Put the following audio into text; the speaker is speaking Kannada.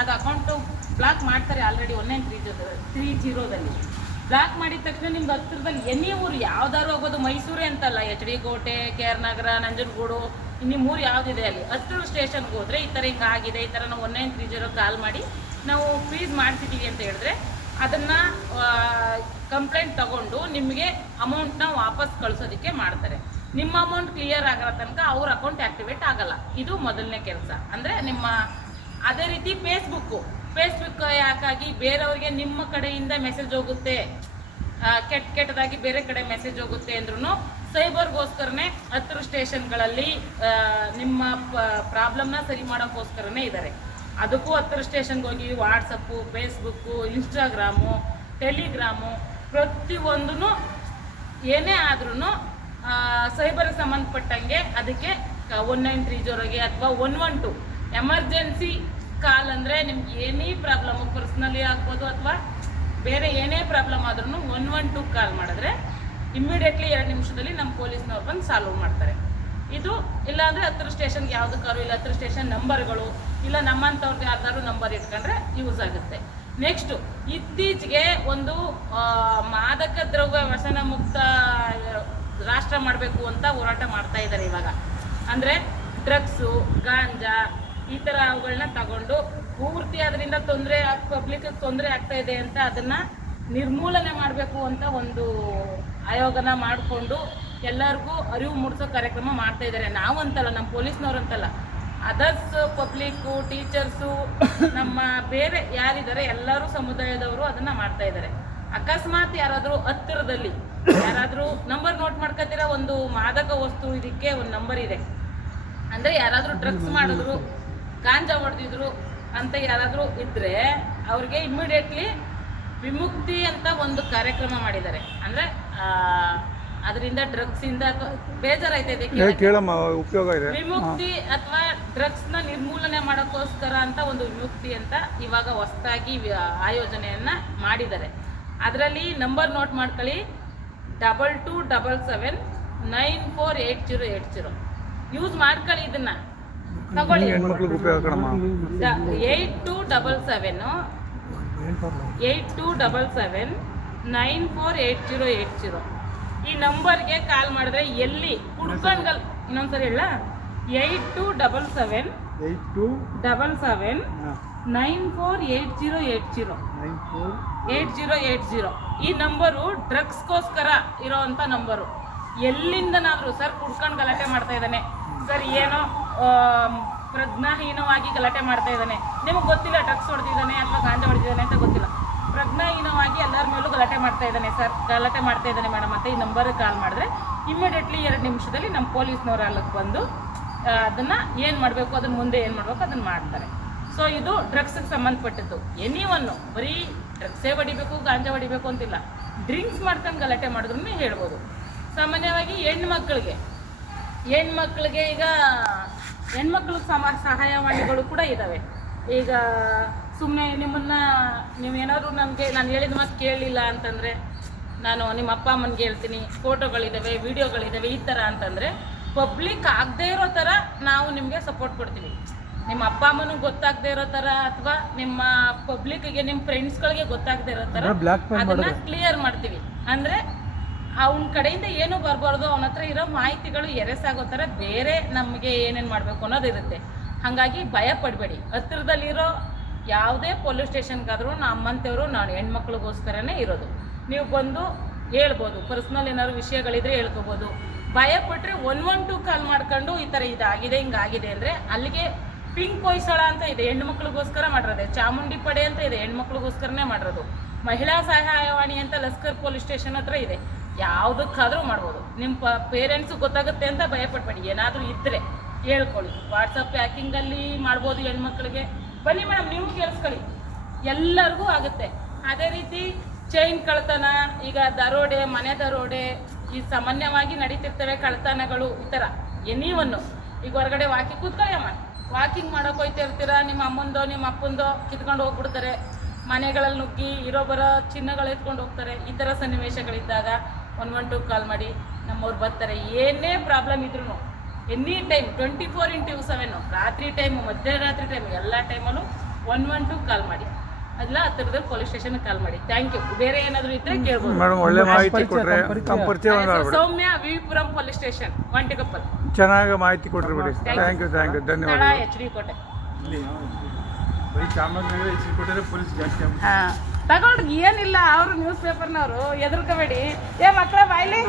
ಅದು ಅಕೌಂಟು ಬ್ಲಾಕ್ ಮಾಡ್ತಾರೆ ಆಲ್ರೆಡಿ 1930 ಬ್ಲಾಕ್ ಮಾಡಿದ ತಕ್ಷಣ ನಿಮ್ಗೆ ಹತ್ತಿರದಲ್ಲಿ ಎನಿ ಊರು ಯಾವ್ದಾದ್ರು ಹೋಗೋದು, ಮೈಸೂರೇ ಅಂತಲ್ಲ, ಎಚ್ ಡಿ ಕೋಟೆ, ಕೆ ಆರ್ ನಗರ, ನಂಜನಗೂಡು, ನಿಮ್ಮ ಊರು ಯಾವುದಿದೆ ಅಲ್ಲಿ ಹತ್ತಿರ ಸ್ಟೇಷನ್ಗೆ ಹೋದರೆ ಈ ಥರ ಹಿಂಗೆ ಆಗಿದೆ, ಈ ಥರ ನಾವು 1930 ಕಾಲ್ ಮಾಡಿ ನಾವು ಫ್ರೀಸ್ ಮಾಡಿಸಿದ್ದೀವಿ ಅಂತ ಹೇಳಿದ್ರೆ ಅದನ್ನು ಕಂಪ್ಲೇಂಟ್ ತಗೊಂಡು ನಿಮಗೆ ಅಮೌಂಟ್ನ ವಾಪಸ್ ಕಳಿಸೋದಕ್ಕೆ ಮಾಡ್ತಾರೆ. ನಿಮ್ಮ ಅಮೌಂಟ್ ಕ್ಲಿಯರ್ ಆಗೋ ತನಕ ಅವ್ರ ಅಕೌಂಟ್ ಆ್ಯಕ್ಟಿವೇಟ್ ಆಗಲ್ಲ. ಇದು ಮೊದಲನೇ ಕೆಲಸ. ಅಂದರೆ ನಿಮ್ಮ ಅದೇ ರೀತಿ ಫೇಸ್ಬುಕ್ ಯಾಕಾಗಿ ಬೇರೆಯವ್ರಿಗೆ ನಿಮ್ಮ ಕಡೆಯಿಂದ ಮೆಸೇಜ್ ಹೋಗುತ್ತೆ, ಕೆಟ್ಟದಾಗಿ ಬೇರೆ ಕಡೆ ಮೆಸೇಜ್ ಹೋಗುತ್ತೆ ಅಂದ್ರೂ ಸೈಬರ್ಗೋಸ್ಕರನೇ ಹತ್ತಿರ ಸ್ಟೇಷನ್ಗಳಲ್ಲಿ ನಿಮ್ಮ ಪ್ರಾಬ್ಲಮ್ನ ಸರಿ ಮಾಡೋಕ್ಕೋಸ್ಕರನೇ ಇದ್ದಾರೆ. ಅದಕ್ಕೂ ಹತ್ತಿರ ಸ್ಟೇಷನ್ಗೆ ಹೋಗಿ ವಾಟ್ಸಪ್ಪು, ಫೇಸ್ಬುಕ್ಕು, ಇನ್ಸ್ಟಾಗ್ರಾಮು, ಟೆಲಿಗ್ರಾಮು ಪ್ರತಿಯೊಂದೂ ಏನೇ ಆದ್ರೂ ಸೈಬರ್ಗೆ ಸಂಬಂಧಪಟ್ಟಂಗೆ ಅದಕ್ಕೆ 1930ಗೆ ಅಥವಾ 112 ಎಮರ್ಜೆನ್ಸಿ ಕಾಲ್ ಅಂದರೆ ನಿಮ್ಗೆ ಏನೇ ಪ್ರಾಬ್ಲಮ್ಮು ಪರ್ಸ್ನಲಿ ಆಗ್ಬೋದು ಅಥವಾ ಬೇರೆ ಏನೇ ಪ್ರಾಬ್ಲಮ್ ಆದ್ರೂ 112 ಕಾಲ್ ಮಾಡಿದ್ರೆ ಇಮ್ಮಿಡಿಯೇಟ್ಲಿ 2 ನಿಮಿಷದಲ್ಲಿ ನಮ್ಮ ಪೊಲೀಸ್ನವ್ರು ಬಂದು ಸಾಲ್ವ್ ಮಾಡ್ತಾರೆ. ಇದು ಇಲ್ಲಾಂದರೆ ಹತ್ತಿರ ಸ್ಟೇಷನ್ಗೆ ಯಾವುದಕ್ಕಾರು ಇಲ್ಲ ಹತ್ತಿರ ಸ್ಟೇಷನ್ ನಂಬರ್ಗಳು ಇಲ್ಲ ನಮ್ಮಂಥವ್ರದ್ದು ಯಾರ್ದಾರು ನಂಬರ್ ಇಟ್ಕೊಂಡ್ರೆ ಯೂಸ್ ಆಗುತ್ತೆ. ನೆಕ್ಸ್ಟು ಇತ್ತೀಚೆಗೆ ಒಂದು ಮಾದಕ ದ್ರವ್ಯ ವ್ಯಸನ ಮುಕ್ತ ರಾಷ್ಟ್ರ ಮಾಡಬೇಕು ಅಂತ ಹೋರಾಟ ಮಾಡ್ತಾ ಇದ್ದಾರೆ ಇವಾಗ. ಅಂದರೆ ಡ್ರಗ್ಸು, ಗಾಂಜಾ ಈ ಥರ ಅವುಗಳನ್ನ ತಗೊಂಡು ಪೂರ್ತಿ ಅದರಿಂದ ಪಬ್ಲಿಕ್ಗೆ ತೊಂದರೆ ಆಗ್ತಾ ಇದೆ ಅಂತ ಅದನ್ನು ನಿರ್ಮೂಲನೆ ಮಾಡಬೇಕು ಅಂತ ಒಂದು ಆಯೋಗನ ಮಾಡಿಕೊಂಡು ಎಲ್ಲರಿಗೂ ಅರಿವು ಮೂಡಿಸೋ ಕಾರ್ಯಕ್ರಮ ಮಾಡ್ತಾ ಇದ್ದಾರೆ. ನಾವಂತಲ್ಲ, ನಮ್ಮ ಪೊಲೀಸ್ನವ್ರಂತಲ್ಲ, ಅದರ್ಸ್ ಪಬ್ಲಿಕ್ಕು, ಟೀಚರ್ಸು, ನಮ್ಮ ಬೇರೆ ಯಾರಿದ್ದಾರೆ ಎಲ್ಲರೂ ಸಮುದಾಯದವರು ಅದನ್ನು ಮಾಡ್ತಾ ಇದ್ದಾರೆ. ಅಕಸ್ಮಾತ್ ಯಾರಾದರೂ ಹತ್ತಿರದಲ್ಲಿ ಯಾರಾದರೂ ನಂಬರ್ ನೋಟ್ ಮಾಡ್ಕೊತೀರಾ, ಒಂದು ಮಾದಕ ವಸ್ತು ಇದಕ್ಕೆ ಒಂದು ನಂಬರ್ ಇದೆ ಅಂದರೆ ಯಾರಾದರೂ ಡ್ರಗ್ಸ್ ಮಾಡಿದ್ರು, ಗಾಂಜಾ ಹೊಡೆದಿದ್ರು ಅಂತ ಯಾರಾದರೂ ಇದ್ದರೆ ಅವ್ರಿಗೆ ಇಮ್ಮಿಡಿಯೇಟ್ಲಿ ವಿಮುಕ್ತಿ ಅಂತ ಒಂದು ಕಾರ್ಯಕ್ರಮ ಮಾಡಿದ್ದಾರೆ. ಅಂದರೆ ಅದರಿಂದ ಡ್ರಗ್ಸಿಂದ ಬೇಜಾರಾಯ್ತದೆ, ಉಪಯೋಗ ಇದೆ. ವಿಮುಕ್ತಿ ಅಥವಾ ಡ್ರಗ್ಸ್ನ ನಿರ್ಮೂಲನೆ ಮಾಡೋಕ್ಕೋಸ್ಕರ ಅಂತ ಒಂದು ವಿಮುಕ್ತಿ ಅಂತ ಇವಾಗ ಹೊಸದಾಗಿ ಆಯೋಜನೆಯನ್ನ ಮಾಡಿದ್ದಾರೆ. ಅದರಲ್ಲಿ ನಂಬರ್ ನೋಟ್ ಮಾಡ್ಕೊಳ್ಳಿ, 2277948080 ಯೂಸ್ ಮಾಡ್ಕೊಳ್ಳಿ. ಇದನ್ನ ತಗೊಳ್ಳಿ. 8277948080 ಈ ನಂಬರ್ಗೆ ಕಾಲ್ ಮಾಡಿದ್ರೆ ಎಲ್ಲಿ ಕುಡ್ಕೊಂಡ್ಗಲ್, ಇನ್ನೊಂದ್ಸರಿ ಹೇಳ, 8277948080 ಈ ನಂಬರು ಡ್ರಗ್ಸ್ಗೋಸ್ಕರ ಇರೋವಂಥ ನಂಬರು. ಎಲ್ಲಿಂದನಾದರೂ ಸರ್ ಕುಡ್ಕೊಂಡು ಗಲಾಟೆ ಮಾಡ್ತಾ ಇದ್ದಾನೆ ಸರ್, ಏನೋ ಪ್ರಜ್ಞಾಹೀನವಾಗಿ ಗಲಾಟೆ ಮಾಡ್ತಾ ಇದ್ದಾನೆ, ನಿಮಗೆ ಗೊತ್ತಿಲ್ಲ ಡ್ರಗ್ಸ್ ಹೊಡೆದಿದ್ದಾನೆ ಅಥವಾ ಗಾಂಜಾ ಹೊಡೆದಿದ್ದಾನೆ ಅಂತ ಗೊತ್ತಿಲ್ಲ, ಪ್ರಜ್ಞಾಹೀನವಾಗಿ ಎಲ್ಲರ ಮೇಲೂ ಗಲಾಟೆ ಮಾಡ್ತಾ ಇದ್ದಾನೆ ಸರ್, ಗಲಾಟೆ ಮಾಡ್ತಾ ಇದ್ದಾನೆ ಮೇಡಮ್ ಅಂತ ಈ ನಂಬರ್ಗೆ ಕಾಲ್ ಮಾಡಿದ್ರೆ ಇಮ್ಮಿಡಿಯೇಟ್ಲಿ 2 ನಿಮಿಷದಲ್ಲಿ ನಮ್ಮ ಪೊಲೀಸ್ನವ್ರು ಅಲ್ಲಿಗೆ ಬಂದು ಅದನ್ನು ಏನು ಮಾಡಬೇಕು, ಅದನ್ನು ಮುಂದೆ ಏನು ಮಾಡಬೇಕು ಅದನ್ನು ಮಾಡ್ತಾರೆ. ಸೊ ಇದು ಡ್ರಗ್ಸ್ಗೆ ಸಂಬಂಧಪಟ್ಟಿದ್ದು. ಎನಿವನ್ನು ಬರೀ ಡ್ರಗ್ಸೇ ಹೊಡಿಬೇಕು, ಗಾಂಜಾ ಹೊಡಿಬೇಕು ಅಂತಿಲ್ಲ, ಡ್ರಿಂಕ್ಸ್ ಮಾಡ್ಕೊಂಡು ಗಲಾಟೆ ಮಾಡಿದ್ರೂ ಹೇಳ್ಬೋದು. ಸಾಮಾನ್ಯವಾಗಿ ಹೆಣ್ಮಕ್ಳಿಗೆ ಈಗ ಹೆಣ್ಮಕ್ಳಿಗೆ ಸಹಾಯವಾಣಿಗಳು ಕೂಡ ಇದ್ದಾವೆ. ಈಗ ಸುಮ್ಮನೆ ನೀವೇನಾದ್ರು ನಾನು ಹೇಳಿದ ಮಾತು ಕೇಳಲಿಲ್ಲ ಅಂತಂದರೆ ನಾನು ನಿಮ್ಮ ಅಪ್ಪ ಅಮ್ಮನಿಗೆ ಹೇಳ್ತೀನಿ, ಫೋಟೋಗಳಿದ್ದಾವೆ, ವಿಡಿಯೋಗಳಿದ್ದಾವೆ, ಈ ಥರ ಅಂತಂದರೆ ಪಬ್ಲಿಕ್ ಆಗದೇ ಇರೋ ಥರ ನಾವು ನಿಮಗೆ ಸಪೋರ್ಟ್ ಕೊಡ್ತೀವಿ. ನಿಮ್ಮ ಅಪ್ಪ ಅಮ್ಮನಿಗೆ ಗೊತ್ತಾಗದೇ ಇರೋ ಥರ ಅಥವಾ ನಿಮ್ಮ ಪಬ್ಲಿಕ್ಗೆ ನಿಮ್ಮ ಫ್ರೆಂಡ್ಸ್ಗಳಿಗೆ ಗೊತ್ತಾಗದೇ ಇರೋ ಥರ ಅದನ್ನು ಕ್ಲಿಯರ್ ಮಾಡ್ತೀವಿ. ಅಂದರೆ ಅವನ ಕಡೆಯಿಂದ ಏನೂ ಬರಬಾರ್ದು, ಅವನ ಹತ್ರ ಇರೋ ಮಾಹಿತಿಗಳು ಎರೆಸಾಗೋ ಥರ ಬೇರೆ ನಮಗೆ ಏನೇನು ಮಾಡಬೇಕು ಅನ್ನೋದು ಇರುತ್ತೆ. ಹಾಗಾಗಿ ಭಯ ಪಡಬೇಡಿ. ಹತ್ತಿರದಲ್ಲಿರೋ ಯಾವುದೇ ಪೊಲೀಸ್ ಸ್ಟೇಷನ್ಗಾದರೂ ನಮ್ಮಂಥವ್ರು ನಾನು ಹೆಣ್ಮಕ್ಳಿಗೋಸ್ಕರನೇ ಇರೋದು. ನೀವು ಬಂದು ಹೇಳ್ಬೋದು, ಪರ್ಸ್ನಲ್ ಏನಾದ್ರು ವಿಷಯಗಳಿದ್ರೆ ಹೇಳ್ಕೊಬೋದು. ಭಯಪಟ್ಟರೆ 112 ಕಾಲ್ ಮಾಡ್ಕೊಂಡು ಈ ಥರ ಇದಾಗಿದೆ ಹಿಂಗಾಗಿದೆ ಅಂದರೆ ಅಲ್ಲಿಗೆ ಪಿಂಕ್ ಹೊಯ್ಸಳ ಅಂತ ಇದೆ, ಹೆಣ್ಮಕ್ಳಿಗೋಸ್ಕರ ಮಾಡಿರೋದೆ. ಚಾಮುಂಡಿ ಪಡೆ ಅಂತ ಇದೆ, ಹೆಣ್ಮಕ್ಳಿಗೋಸ್ಕರನೇ ಮಾಡಿರೋದು. ಮಹಿಳಾ ಸಹಾಯವಾಣಿ ಅಂತ ಲಸ್ಕರ್ ಪೊಲೀಸ್ ಸ್ಟೇಷನ್ ಹತ್ರ ಇದೆ. ಯಾವುದಕ್ಕಾದರೂ ಮಾಡ್ಬೋದು. ನಿಮ್ಮ ಪೇರೆಂಟ್ಸಿಗೆ ಗೊತ್ತಾಗುತ್ತೆ ಅಂತ ಭಯಪಡಬೇಡಿ. ಏನಾದರೂ ಇದ್ದರೆ ಹೇಳ್ಕೊಳ್ಳಿ. ವಾಟ್ಸಪ್ ಪ್ಯಾಕಿಂಗಲ್ಲಿ ಮಾಡ್ಬೋದು ಹೆಣ್ಮಕ್ಳಿಗೆ. ಬನ್ನಿ ಮೇಡಮ್, ನೀವು ಕೇಳಿಸ್ಕೊಳ್ಳಿ, ಎಲ್ಲರಿಗೂ ಆಗುತ್ತೆ. ಅದೇ ರೀತಿ ಚೈನ್ ಕಳ್ತನ, ಈಗ ದರೋಡೆ, ಮನೆ ದರೋಡೆ, ಈ ಸಾಮಾನ್ಯವಾಗಿ ನಡೀತಿರ್ತವೆ ಕಳ್ತನಗಳು, ಈ ಥರ ಎನಿವನ್ನು. ಈಗ ಹೊರಗಡೆ ಕೂತ್ಕೊಳ್ಳಿ ಅಮ್ಮ, ವಾಕಿಂಗ್ ಮಾಡೋಕೆ ಹೋಗ್ತಿರ್ತೀರ, ನಿಮ್ಮ ಅಮ್ಮಂದೋ ನಿಮ್ಮ ಅಪ್ಪಂದೋ ಕಿತ್ಕೊಂಡು ಹೋಗ್ಬಿಡ್ತಾರೆ, ಮನೆಗಳಲ್ಲಿ ನುಗ್ಗಿ ಇರೋ ಬರೋ ಚಿನ್ನಗಳು ಎತ್ಕೊಂಡು ಹೋಗ್ತಾರೆ. ಈ ಥರ ಸನ್ನಿವೇಶಗಳಿದ್ದಾಗ 112 ಕಾಲ್ ಮಾಡಿ, ನಮ್ಮವ್ರು ಬರ್ತಾರೆ. ಏನೇ ಪ್ರಾಬ್ಲಮ್ ಇದ್ರೂ ಎನಿ ಟೈಮ್ 24x7, ರಾತ್ರಿ ಟೈಮು, ಮಧ್ಯರಾತ್ರಿ ಟೈಮು, ಎಲ್ಲ ಟೈಮಲ್ಲೂ 112 ಕಾಲ್ ಮಾಡಿ, ಅದೆಲ್ಲ ಹತ್ತಿರದಲ್ಲಿ ಪೊಲೀಸ್ ಸ್ಟೇಷನ್ ಕಾಲ್ ಮಾಡಿ. Thank you. ಬೇರೆ ಏನಾದರೂ ಇದ್ದರೆ ಕೇಳ್ಬೋದು ಮೇಡಮ್. ಒಳ್ಳೆ ಮಾಹಿತಿ ಕೊಟ್ಟರೆ ತಮ್ಮ ಪರಿಚಯ ಸೌಮ್ಯ, ವಿವಿಪುರಂ ಪೊಲೀಸ್ ಸ್ಟೇಷನ್, ಒಂಟಿಕೊಪ್ಪಲ್. ಚೆನ್ನಾಗಿ ಮಾಹಿತಿ ಕೊಟ್ಟರು ಬಿಡಿ. ಥ್ಯಾಂಕ್ ಯು ಧನ್ಯವಾದ. HD ಕೋಟೆ. ಚಾಮರಾಜನಗರ HD ಕೋಟೆ ಪೊಲೀಸ್ ಜಾಸ್ತಿ. ಹಾಂ ತಗೊಳ್ರಿ, ಏನಿಲ್ಲ. ಅವರು ನ್ಯೂಸ್ ಪೇಪರ್ನವರು, ಎದುರ್ಕೋಬೇಡಿ. ಏ ಮಕ್ಕಳ ಬಾಯ್ಲಿ